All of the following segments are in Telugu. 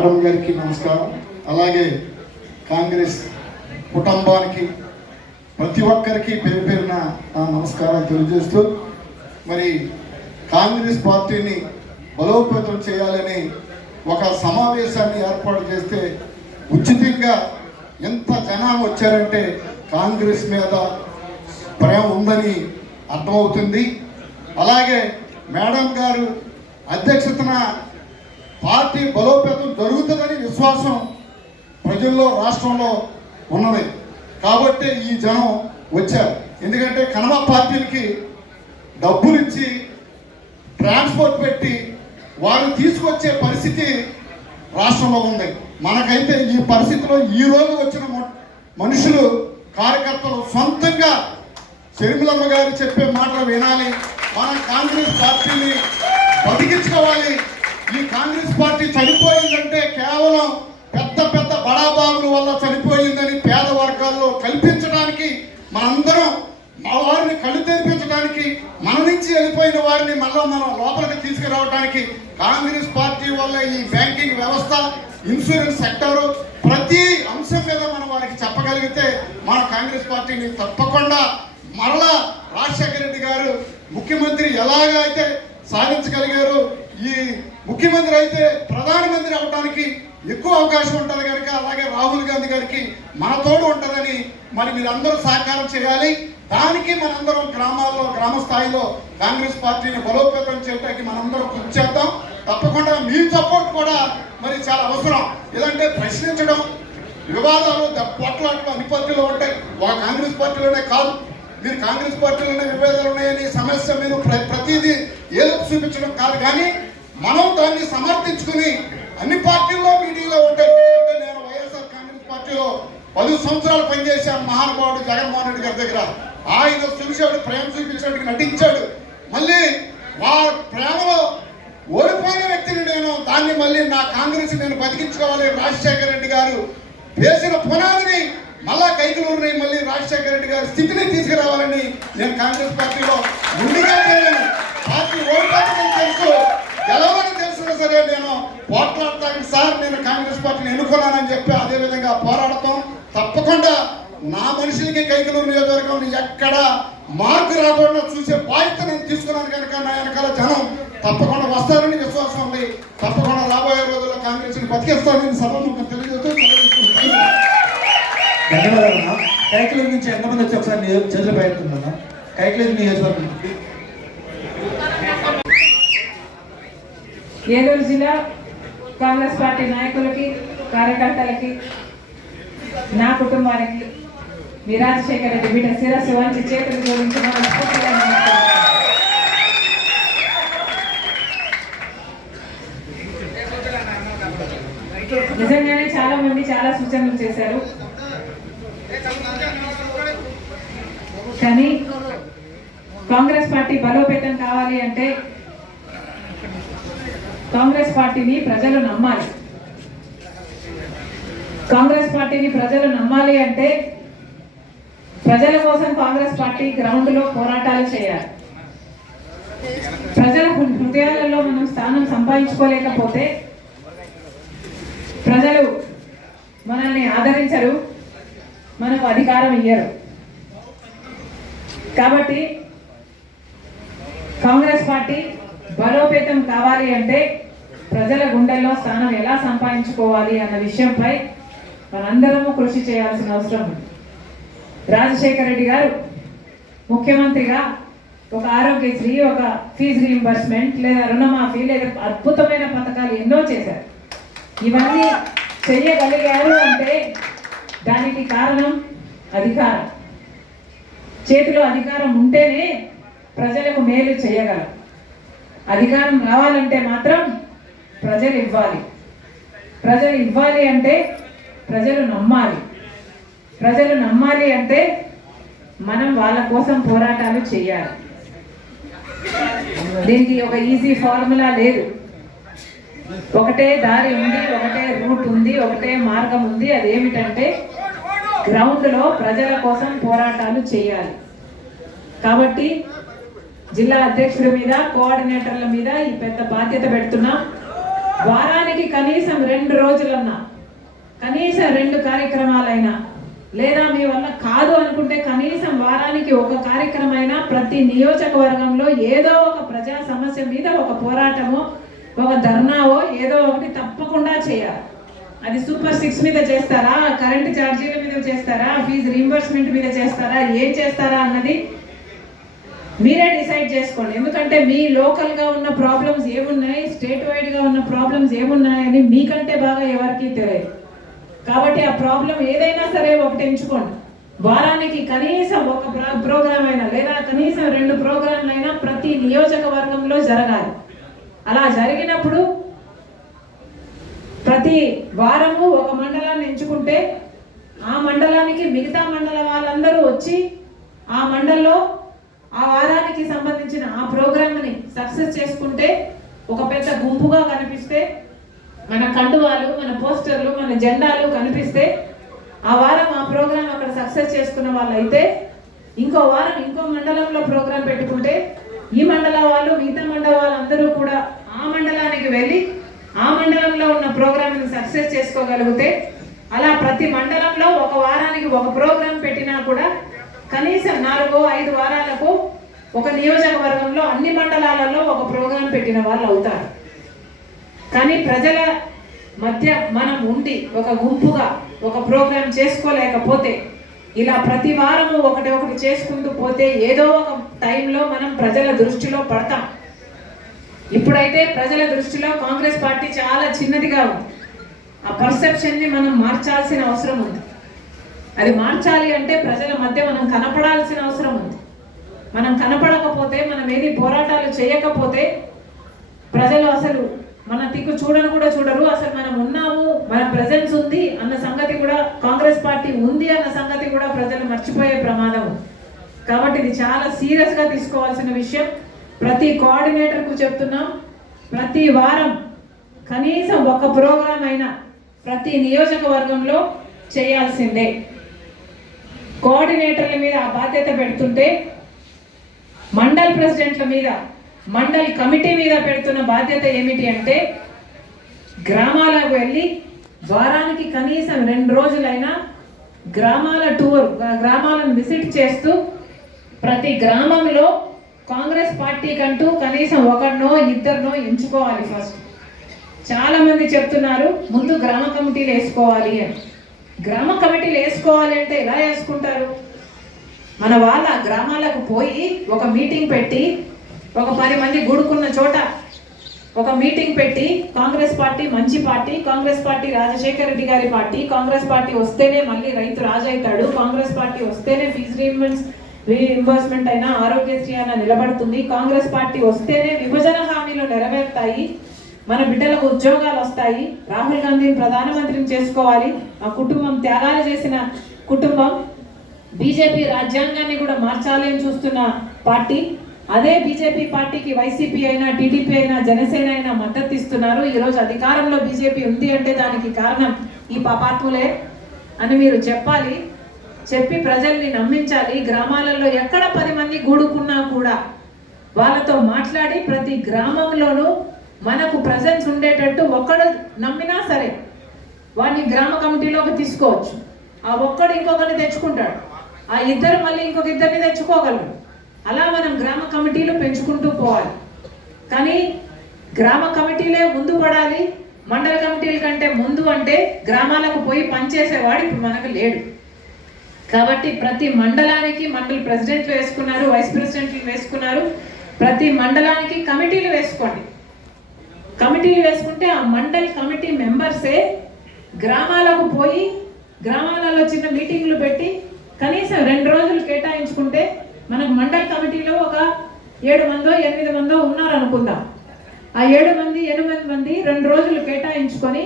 మేడం గారికి నమస్కారం. అలాగే కాంగ్రెస్ కుటుంబానికి ప్రతి ఒక్కరికి పేరు పేరున నా నమస్కారం తెలియజేస్తూ మరి కాంగ్రెస్ పార్టీని బలోపేతం చేయాలని ఒక సమావేశాన్ని ఏర్పాటు చేస్తే ఉచితంగా ఎంత జనం వచ్చారంటే కాంగ్రెస్ మీద ప్రేమ ఉందని అర్థమవుతుంది. అలాగే మేడం గారు అధ్యక్షతన పార్టీ బలోపేతం జరుగుతుందని విశ్వాసం ప్రజల్లో రాష్ట్రంలో ఉన్నది. కాబట్టే ఈ జనం వచ్చారు. ఎందుకంటే కనమ పార్టీలకి డబ్బులు ఇచ్చి ట్రాన్స్పోర్ట్ పెట్టి వారు తీసుకొచ్చే పరిస్థితి రాష్ట్రంలో ఉంది. మనకైతే ఈ పరిస్థితిలో ఈ రోజు వచ్చిన మనుషులు కార్యకర్తలు సొంతంగా షర్మిలమ్మ గారు చెప్పే మాటలు వినాలి. మన కాంగ్రెస్ పార్టీని బతికించుకోవాలి ఈ కాంగ్రెస్ పార్టీ చనిపోయిందంటే కేవలం పెద్ద పెద్ద బడాబాబుల వల్ల చనిపోయిందని పేద వర్గాల్లో కల్పించడానికి మనందరం మా వారిని కళ్ళు తెరిపించడానికి మన అర్హులైన వారిని మళ్ళా మనం లోపలికి తీసుకురావడానికి కాంగ్రెస్ పార్టీ వల్ల ఈ బ్యాంకింగ్ వ్యవస్థ ఇన్సూరెన్స్ సెక్టర్ ప్రతి అంశం మీద మనం వారికి చెప్పగలిగితే మన కాంగ్రెస్ పార్టీని తప్పకుండా మరలా రాజశేఖర రెడ్డి గారు ముఖ్యమంత్రి ఎలాగైతే సాధించగలిగారు ఈ ముఖ్యమంత్రి అయితే ప్రధానమంత్రి అవడానికి ఎక్కువ అవకాశం ఉంటుంది కనుక అలాగే రాహుల్ గాంధీ గారికి మన తోడు ఉంటుందని మరి మీరందరూ సహకారం చేయాలి. దానికి మనందరం గ్రామాల్లో గ్రామ స్థాయిలో కాంగ్రెస్ పార్టీని బలోపేతం చేయడానికి మనందరం కృషి చేద్దాం. తప్పకుండా మీ సపోర్ట్ కూడా మరి చాలా అవసరం. ఇదంటే ప్రశ్నించడం వివాదాలు ద- పోట్లాటలు అన్ని పార్టీలో ఉంటాయి. ఒక కాంగ్రెస్ పార్టీలోనే కాదు. మీరు కాంగ్రెస్ పార్టీలోనే విభేదాలు ఉన్నాయని సమస్య మీరు ప్రతిదీ ఏదో చూపించడం కాదు. కానీ మనం దాన్ని సమర్థించుకుని అన్ని పార్టీల్లో మీడియాలో ఉంటాయి నేను వైఎస్ఆర్ కాంగ్రెస్ పార్టీలో పది సంవత్సరాలు పనిచేశాను మహానుభావుడు జగన్మోహన్ రెడ్డి గారి దగ్గర. ఆయన చూశాడు ప్రేమ చూపించాడు నటించాడు. మళ్ళీ వా ప్రేమలో ఓడిపోయిన వ్యక్తిని నేను దాన్ని మళ్ళీ నా కాంగ్రెస్ నేను బతికించుకోవాలి రాజశేఖర రెడ్డి గారు వేసిన పునాదిని మళ్ళా కైకలూరుని మళ్ళీ రాజశేఖర రెడ్డి గారి స్థితిని తీసుకురావాలని నేను కాంగ్రెస్ పార్టీలో ముందుగా చేయలేను పార్టీ ఓడిపోతుందని తెలుసు గెలవని తెలిసినా సరే నేను పోట్లాడతానికి సార్ నేను కాంగ్రెస్ పార్టీని ఎన్నుకున్నానని చెప్పి అదే విధంగా పోరాడతాం. తప్పకుండా నా మనుషులకి కైకలూరు నియోజకవర్గం ఎక్కడ మార్పు రాకుండా చూసే బాధ్యత నేను తీసుకున్నాను కనుక నా వెనకాల జనం తప్పకుండా వస్తారని విశ్వాసం ఉంది. తప్పకుండా రాబోయే రోజుల్లో కాంగ్రెస్ని బతికేస్తానని సభను తెలియజేస్తూ. ధన్యవాదాలు కైకిలూరు నుంచి ఎంతమంది వచ్చి ఒకసారి చేతులు పెడుతుందన్నా కైకిలూరు నియోజకవర్గం ఏలూరు జిల్లా కాంగ్రెస్ పార్టీ నాయకులకి కార్యకర్తలకి నా కుటుంబానికి మీ రెడ్డి బిడ్డ శిరస్సు వంచి చేతులు జోడించి నిజంగానే చాలా మంది చాలా సూచనలు చేశారు. కానీ కాంగ్రెస్ పార్టీ బలోపేతం కావాలి అంటే కాంగ్రెస్ పార్టీని ప్రజలు నమ్మాలి. కాంగ్రెస్ పార్టీని ప్రజలు నమ్మాలి అంటే ప్రజల కోసం కాంగ్రెస్ పార్టీ గ్రౌండ్లో పోరాటాలు చేయాలి. ప్రజల హృదయాలలో మనం స్థానం సంపాదించుకోలేకపోతే ప్రజలు మనల్ని ఆదరించరు మనకు అధికారం ఇయ్యరు. కాబట్టి కాంగ్రెస్ పార్టీ బలోపేతం కావాలి అంటే ప్రజల గుండెల్లో స్థానం ఎలా సంపాదించుకోవాలి అన్న విషయంపై మనందరము కృషి చేయాల్సిన అవసరం ఉంది. రాజశేఖర రెడ్డి గారు ముఖ్యమంత్రిగా ఒక ఆరోగ్యశ్రీ ఒక ఫీజు రీఎంబర్స్మెంట్ లేదా రుణమాఫీ లేదా అద్భుతమైన పథకాలు ఎన్నో చేశారు. ఇవన్నీ చెయ్యగలిగారు అంటే దానికి కారణం అధికారం. చేతిలో అధికారం ఉంటేనే ప్రజలకు మేలు చేయగలం. అధికారం రావాలంటే మాత్రం ప్రజలు ఇవ్వాలి. ప్రజలు ఇవ్వాలి అంటే ప్రజలు నమ్మాలి. ప్రజలు నమ్మాలి అంటే మనం వాళ్ళ కోసం పోరాటాలు చేయాలి. దీనికి ఒక ఈజీ ఫార్ములా లేదు. ఒకటే దారి ఉంది ఒకటే రూట్ ఉంది ఒకటే మార్గం ఉంది. అదేమిటంటే ఏమిటంటే గ్రౌండ్లో ప్రజల కోసం పోరాటాలు చేయాలి. కాబట్టి జిల్లా అధ్యక్షుడి మీద కోఆర్డినేటర్ల మీద ఈ పెద్ద బాధ్యత పెడుతున్నా. వారానికి కనీసం రెండు రోజులన్నా కనీసం రెండు కార్యక్రమాలైనా లేదా మీ వల్ల కాదు అనుకుంటే కనీసం వారానికి ఒక కార్యక్రమైనా ప్రతి నియోజకవర్గంలో ఏదో ఒక ప్రజా సమస్య మీద ఒక పోరాటమో ఒక ధర్నావో ఏదో ఒకటి తప్పకుండా చేయాలి. అది సూపర్ సిక్స్ మీద చేస్తారా? కరెంట్ ఛార్జీల మీద చేస్తారా? ఫీజు రీంబర్స్మెంట్ మీద చేస్తారా? ఏం చేస్తారా అన్నది మీరే డిసైడ్ చేసుకోండి. ఎందుకంటే మీ లోకల్గా ఉన్న ప్రాబ్లమ్స్ ఏమున్నాయి? స్టేట్ వైడ్గా ఉన్న ప్రాబ్లమ్స్ ఏమున్నాయని మీకంటే బాగా ఎవరికీ తెలియదు. కాబట్టి ఆ ప్రాబ్లం ఏదైనా సరే ఒకటి ఎంచుకోండి. వారానికి కనీసం ఒక ప్రోగ్రామ్ అయినా లేదా కనీసం రెండు ప్రోగ్రాంలు అయినా ప్రతి నియోజకవర్గంలో జరగాలి. అలా జరిగినప్పుడు ప్రతి వారము ఒక మండలాన్ని ఎంచుకుంటే ఆ మండలానికి మిగతా మండల వాళ్ళందరూ వచ్చి ఆ మండల్లో ఆ వారానికి సంబంధించిన ఆ ప్రోగ్రామ్ని సక్సెస్ చేసుకుంటే ఒక పెద్ద గుంపుగా కనిపిస్తే మన కండువాలు మన పోస్టర్లు మన జెండాలు కనిపిస్తే ఆ వారం ఆ ప్రోగ్రాం అక్కడ సక్సెస్ చేసుకున్న వాళ్ళు అయితే ఇంకో వారం ఇంకో మండలంలో ప్రోగ్రాం పెట్టుకుంటే ఈ మండల వాళ్ళు మిగతా మండల వాళ్ళందరూ కూడా ఆ మండలానికి వెళ్ళి ఆ మండలంలో ఉన్న ప్రోగ్రామ్ని సక్సెస్ చేసుకోగలిగితే అలా ప్రతి మండలంలో ఒక వారానికి ఒక ప్రోగ్రాం పెట్టినా కూడా కనీసం నాలుగో ఐదు వారాలకు ఒక నియోజకవర్గంలో అన్ని మండలాలలో ఒక ప్రోగ్రాం పెట్టిన వాళ్ళు అవుతారు. కానీ ప్రజల మధ్య మనం ఉండి ఒక గుంపుగా ఒక ప్రోగ్రాం చేసుకోలేకపోతే ఇలా ప్రతి వారము ఒకటి ఒకటి చేసుకుంటూ పోతే ఏదో ఒక టైంలో మనం ప్రజల దృష్టిలో పడతాం. ఇప్పుడైతే ప్రజల దృష్టిలో కాంగ్రెస్ పార్టీ చాలా చిన్నదిగా ఉంది. ఆ పర్సెప్షన్ని మనం మార్చాల్సిన అవసరం ఉంది. అది మార్చాలి అంటే ప్రజల మధ్య మనం కనపడాల్సిన అవసరం ఉంది. మనం కనపడకపోతే మనం ఏది పోరాటాలు చేయకపోతే ప్రజలు అసలు మన దిక్కు చూడను కూడా చూడరు. అసలు మనం ఉన్నాము మన ప్రజెన్స్ ఉంది అన్న సంగతి కూడా కాంగ్రెస్ పార్టీ ఉంది అన్న సంగతి కూడా ప్రజలు మర్చిపోయే ప్రమాదం. కాబట్టి ఇది చాలా సీరియస్గా తీసుకోవాల్సిన విషయం. ప్రతి కోఆర్డినేటర్కు చెప్తున్నాం ప్రతి వారం కనీసం ఒక ప్రోగ్రాం అయినా ప్రతి నియోజకవర్గంలో చేయాల్సిందే. కోఆర్డినేటర్ల మీద ఆ బాధ్యత పెడుతుంటే మండల్ ప్రెసిడెంట్ల మీద మండలి కమిటీ మీద పెడుతున్న బాధ్యత ఏమిటి అంటే గ్రామాలకు వెళ్ళి వారానికి కనీసం రెండు రోజులైనా గ్రామాల టూర్ గ్రామాలను విజిట్ చేస్తూ ప్రతి గ్రామంలో కాంగ్రెస్ పార్టీకంటూ కనీసం ఒకరినో ఇద్దరినో ఎంచుకోవాలి ఫస్ట్ చాలామంది చెప్తున్నారు ముందు గ్రామ కమిటీలు వేసుకోవాలి అని. గ్రామ కమిటీలు వేసుకోవాలి అంటే ఎలా వేసుకుంటారు? మన వాళ్ళ గ్రామాలకు పోయి ఒక మీటింగ్ పెట్టి ఒక పది మంది గుడుకున్న చోట ఒక మీటింగ్ పెట్టి కాంగ్రెస్ పార్టీ మంచి పార్టీ కాంగ్రెస్ పార్టీ రాజశేఖర రెడ్డి గారి పార్టీ కాంగ్రెస్ పార్టీ వస్తేనే మళ్ళీ రైతు రాజు అవుతాడు కాంగ్రెస్ పార్టీ వస్తేనే ఫీజు రీఇంబర్స్ రీఇంబర్స్మెంట్ అయినా ఆరోగ్యశ్రీ అయినా నిలబడుతుంది కాంగ్రెస్ పార్టీ వస్తేనే విభజన హామీలు నెరవేరుతాయి మన బిడ్డలకు ఉద్యోగాలు వస్తాయి రాహుల్ గాంధీని ప్రధానమంత్రిని చేసుకోవాలి ఆ కుటుంబం త్యాగాలు చేసిన కుటుంబం బీజేపీ రాజ్యాంగాన్ని కూడా మార్చాలి అని చూస్తున్న పార్టీ అదే బీజేపీ పార్టీకి వైసీపీ అయినా టీడీపీ అయినా జనసేన అయినా మద్దతు ఇస్తున్నారు. ఈరోజు అధికారంలో బీజేపీ ఉంది అంటే దానికి కారణం ఈ పాపాత్ములే అని మీరు చెప్పాలి. చెప్పి ప్రజల్ని నమ్మించాలి. గ్రామాలలో ఎక్కడ పది మంది గూడుకున్నా కూడా వాళ్ళతో మాట్లాడి ప్రతి గ్రామంలోనూ మనకు ప్రజెన్స్ ఉండేటట్టు ఒక్కడు నమ్మినా సరే వాడిని గ్రామ కమిటీలోకి తీసుకోవచ్చు. ఆ ఒక్కడు ఇంకొకరిని తెచ్చుకుంటాడు. ఆ ఇద్దరు మళ్ళీ ఇంకొక ఇద్దరిని తెచ్చుకోగలరు. అలా మనం గ్రామ కమిటీలు పెంచుకుంటూ పోవాలి. కానీ గ్రామ కమిటీలే ముందు పడాలి. మండల కమిటీల కంటే ముందు అంటే గ్రామాలకు పోయి పనిచేసేవాడు ఇప్పుడు మనకు లేడు. కాబట్టి ప్రతి మండలానికి మండల ప్రెసిడెంట్లు వేసుకున్నారు వైస్ ప్రెసిడెంట్లు వేసుకున్నారు. ప్రతి మండలానికి కమిటీలు వేసుకోండి. కమిటీలు వేసుకుంటే ఆ మండల్ కమిటీ మెంబర్సే గ్రామాలకు పోయి గ్రామాలలో చిన్న మీటింగ్లు పెట్టి కనీసం రెండు రోజులు కేటాయించుకుంటే మనకు మండల కమిటీలో ఒక ఏడు మందో ఎనిమిది మందో ఉన్నారు అనుకుందాం ఆ ఏడు మంది ఎనిమిది మంది రెండు రోజులు కేటాయించుకొని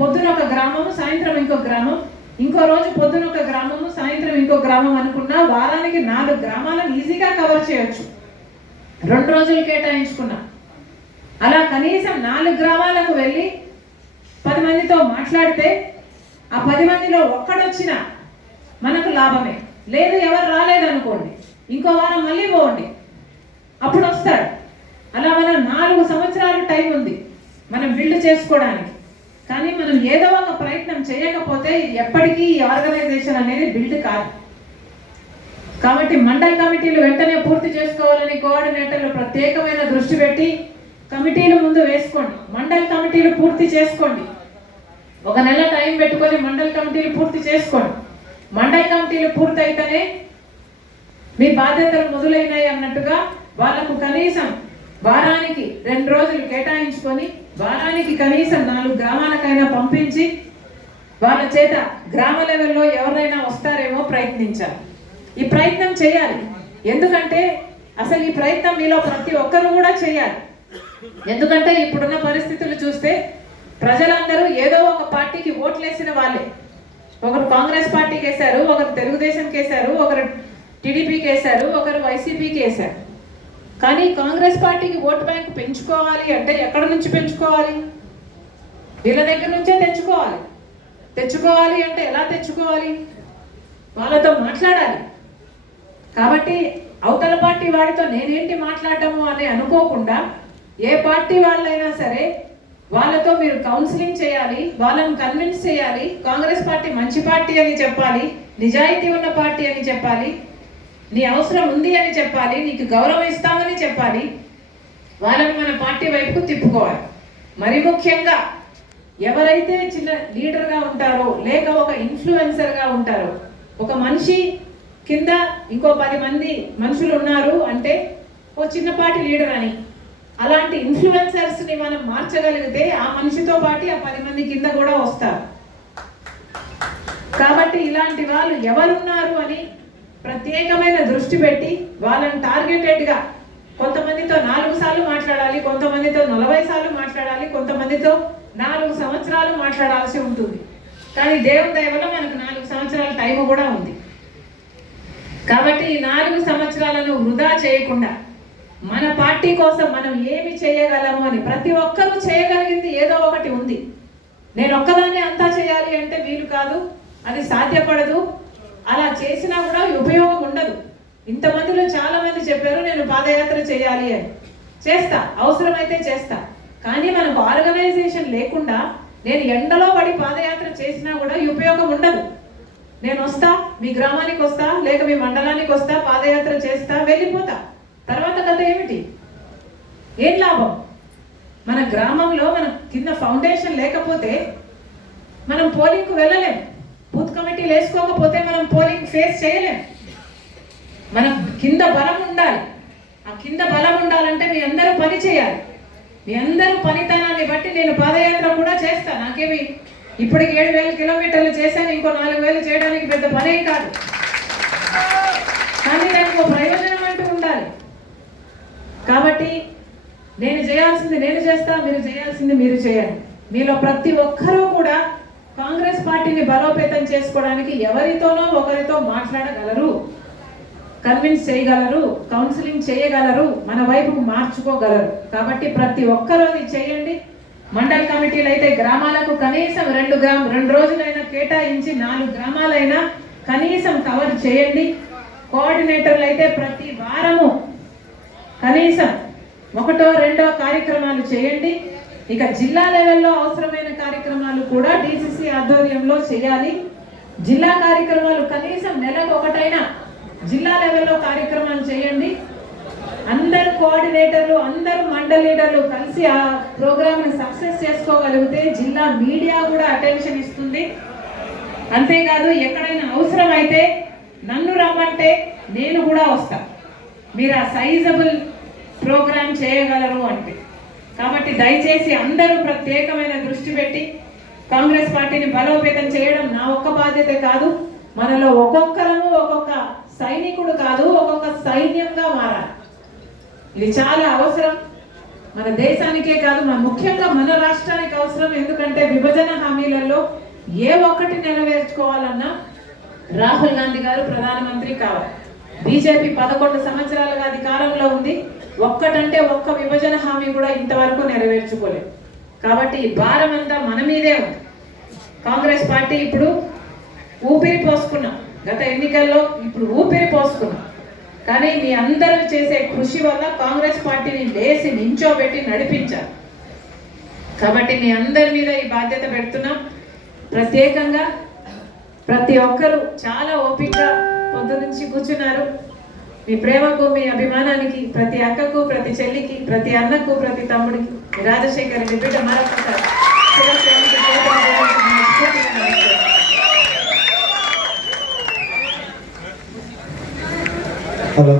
పొద్దున ఒక గ్రామం సాయంత్రం ఇంకో గ్రామం. ఇంకో రోజు పొద్దున ఒక గ్రామము సాయంత్రం ఇంకో గ్రామం అనుకున్నా వారానికి నాలుగు గ్రామాలను ఈజీగా కవర్ చేయొచ్చు. రెండు రోజులు కేటాయించుకున్నా. అలా కనీసం నాలుగు గ్రామాలకు వెళ్ళి పది మందితో మాట్లాడితే ఆ పది మందిలో ఒక్కడొచ్చినా మనకు లాభమే. లేదు ఎవరు రాలేదనుకోండి. ఇంకో వారం మళ్ళీ పోండి. అప్పుడు వస్తాడు అలా మనం నాలుగు సంవత్సరాలు టైం ఉంది. మనం బిల్డ్ చేసుకోవడానికి. కానీ మనం ఏదో ఒక ప్రయత్నం చేయకపోతే ఎప్పటికీ ఈ ఆర్గనైజేషన్ అనేది బిల్డ్ కాదు. కాబట్టి మండల్ కమిటీలు వెంటనే పూర్తి చేసుకోవాలని కోఆర్డినేటర్లు ప్రత్యేకమైన దృష్టి పెట్టి కమిటీలు ముందు వేసుకోండి. మండల్ కమిటీలు పూర్తి చేసుకోండి. ఒక నెల టైం పెట్టుకొని మండల్ కమిటీలు పూర్తి చేసుకోండి. మండల్ కమిటీలు పూర్తయితేనే మీ బాధ్యతలు మొదలైనాయి అన్నట్టుగా వాళ్ళకు కనీసం వారానికి రెండు రోజులు కేటాయించుకొని వారానికి కనీసం నాలుగు గ్రామాలకైనా పంపించి వాళ్ళ చేత గ్రామ లెవెల్లో ఎవరైనా వస్తారేమో ప్రయత్నించాలి. ఈ ప్రయత్నం చేయాలి. ఎందుకంటే అసలు ఈ ప్రయత్నం మీలో ప్రతి ఒక్కరు కూడా చేయాలి. ఎందుకంటే ఇప్పుడున్న పరిస్థితులు చూస్తే ప్రజలందరూ ఏదో ఒక పార్టీకి ఓట్లేసిన వాళ్ళే. ఒకరు కాంగ్రెస్ పార్టీకి వేశారు ఒకరు తెలుగుదేశంకి వేశారు ఒకరు టీడీపీకి వేశారు ఒకరు వైసీపీకి వేశారు కానీ కాంగ్రెస్ పార్టీకి ఓటు బ్యాంక్ పెంచుకోవాలి అంటే ఎక్కడ నుంచి పెంచుకోవాలి? వీళ్ళ దగ్గర నుంచే తెచ్చుకోవాలి. తెచ్చుకోవాలి అంటే ఎలా తెచ్చుకోవాలి? వాళ్ళతో మాట్లాడాలి. కాబట్టి అవతల పార్టీ వాడితో నేనేంటి మాట్లాడటము అని అనుకోకుండా ఏ పార్టీ వాళ్ళైనా సరే వాళ్ళతో మీరు కౌన్సిలింగ్ చేయాలి వాళ్ళని కన్విన్స్ చేయాలి కాంగ్రెస్ పార్టీ మంచి పార్టీ అని చెప్పాలి నిజాయితీ ఉన్న పార్టీ అని చెప్పాలి నీ అవసరం ఉంది అని చెప్పాలి నీకు గౌరవం ఇస్తామని చెప్పాలి వాళ్ళని మన పార్టీ వైపుకు తిప్పుకోవాలి. మరి ముఖ్యంగా ఎవరైతే చిన్న లీడర్గా ఉంటారో లేక ఒక ఇన్ఫ్లుయెన్సర్గా ఉంటారో ఒక మనిషి కింద ఇంకో పది మంది మనుషులు ఉన్నారు అంటే ఓ చిన్నపాటి లీడర్ అని అలాంటి ఇన్ఫ్లుయెన్సర్స్ని మనం మార్చగలిగితే ఆ మనిషితో పాటు ఆ పది మంది కింద కూడా వస్తారు. కాబట్టి ఇలాంటి వాళ్ళు ఎవరున్నారు అని ప్రత్యేకమైన దృష్టి పెట్టి వాళ్ళని టార్గెటెడ్గా కొంతమందితో నాలుగు సార్లు మాట్లాడాలి కొంతమందితో నలభై సార్లు మాట్లాడాలి కొంతమందితో నాలుగు సంవత్సరాలు మాట్లాడాల్సి ఉంటుంది. కానీ దేవుని దయ వల్ల మనకు నాలుగు సంవత్సరాల టైం కూడా ఉంది. కాబట్టి ఈ నాలుగు సంవత్సరాలను వృధా చేయకుండా మన పార్టీ కోసం మనం ఏమి చేయగలము అని ప్రతి ఒక్కరూ చేయగలిగింది ఏదో ఒకటి ఉంది. నేను ఒక్కదాన్ని అంతా చేయాలి అంటే వీలు కాదు అది సాధ్యపడదు. అలా చేసినా కూడా ఉపయోగం ఉండదు. ఇంతమందిలో చాలా మంది చెప్పారు నేను పాదయాత్ర చేయాలి అని. చేస్తా అవసరమైతే చేస్తా. కానీ మనకు ఆర్గనైజేషన్ లేకుండా నేను ఎండలో పడి పాదయాత్ర చేసినా కూడా ఉపయోగం ఉండదు. నేను వస్తా మీ గ్రామానికి వస్తా లేక మీ మండలానికి వస్తా పాదయాత్ర చేస్తా వెళ్ళిపోతా. తర్వాత కథ ఏమిటి? ఏం లాభం? మన గ్రామంలో మన కింద ఫౌండేషన్ లేకపోతే మనం పోలింగ్కు వెళ్ళలేం. బూత్ కమిటీలు వేసుకోకపోతే మనం పోలింగ్ ఫేస్ చేయలేం. మన కింద బలం ఉండాలి. ఆ కింద బలం ఉండాలంటే మీ అందరూ పని చేయాలి. మీ అందరూ పనితనాన్ని బట్టి నేను పాదయాత్ర కూడా చేస్తాను నాకేమి ఇప్పటికి ఏడు వేల కిలోమీటర్లు చేశాను ఇంకో నాలుగు వేలు చేయడానికి పెద్ద పనే కాదు. కానీ దానికి ఒక ప్రయోజనం అంటూ ఉండాలి. కాబట్టి నేను చేయాల్సింది నేను చేస్తా మీరు చేయాల్సింది మీరు చేయాలి మీలో ప్రతి ఒక్కరూ కూడా కాంగ్రెస్ పార్టీని బలోపేతం చేసుకోవడానికి ఎవరితోనో ఒకరితో మాట్లాడగలరు కన్విన్స్ చేయగలరు కౌన్సిలింగ్ చేయగలరు మన వైపుకు మార్చుకోగలరు. కాబట్టి ప్రతి ఒక్కరూ అది చేయండి. మండల కమిటీలు అయితే గ్రామాలకు కనీసం రెండు గ్రామ రెండు రోజులైనా కేటాయించి నాలుగు గ్రామాలైనా కనీసం కవర్ చేయండి. కోఆర్డినేటర్లు అయితే ప్రతి వారము కనీసం ఒకటో రెండో కార్యక్రమాలు చేయండి. ఇక జిల్లా లెవెల్లో అవసరమైన కార్యక్రమాలు కూడా డిసిసి ఆధ్వర్యంలో చేయాలి. జిల్లా కార్యక్రమాలు కనీసం నెలకు ఒకటైనా జిల్లా లెవెల్లో కార్యక్రమాలు చేయండి. అందరు కోఆర్డినేటర్లు అందరు మండలీడర్లు కలిసి ఆ ప్రోగ్రామ్ని సక్సెస్ చేసుకోగలిగితే జిల్లా మీడియా కూడా అటెన్షన్ ఇస్తుంది. అంతేకాదు ఎక్కడైనా అవసరం అయితే నన్ను రమ్మంటే నేను కూడా వస్తాను మీరు ఆ సైజబుల్ ప్రోగ్రామ్ చేయగలరు అంటే. కాబట్టి దయచేసి అందరూ ప్రత్యేకమైన దృష్టి పెట్టి కాంగ్రెస్ పార్టీని బలోపేతం చేయడం నా ఒక్క బాధ్యత కాదు. మనలో ఒక్కొక్కరము ఒక్కొక్క సైనికుడు కాదు ఒక్కొక్క సైన్యంగా మారాలి. ఇది చాలా అవసరం. మన దేశానికే కాదు మన ముఖ్యంగా మన రాష్ట్రానికి అవసరం. ఎందుకంటే విభజన హామీలలో ఏ ఒక్కటి నెరవేర్చుకోవాలన్నా రాహుల్ గాంధీ గారు ప్రధానమంత్రి కావాలి. బీజేపీ పదకొండు సంవత్సరాలుగా అధికారంలో ఉంది. ఒక్కటంటే ఒక్క విభజన హామీ కూడా ఇంతవరకు నెరవేర్చుకోలేదు. కాబట్టి ఈ భారం అంతా మన మీదే ఉంది. కాంగ్రెస్ పార్టీ ఇప్పుడు ఊపిరి పోసుకున్నాం. గత ఎన్నికల్లో ఇప్పుడు ఊపిరి పోసుకున్నాం. కానీ మీ అందరూ చేసే కృషి వల్ల కాంగ్రెస్ పార్టీని లేచి నించోబెట్టి నడిపించారు. కాబట్టి మీ అందరి మీద ఈ బాధ్యత పెడుతున్నాం. ప్రత్యేకంగా ప్రతి ఒక్కరూ చాలా ఓపిక పొద్దు నుంచి కూర్చున్నారు. మీ ప్రేమకు మీ అభిమానానికి ప్రతి అక్కకు ప్రతి చెల్లికి ప్రతి అన్నకు ప్రతి తమ్ముడికి రాజశేఖర్ మీ బిడ్డ మరొకసారి Hello.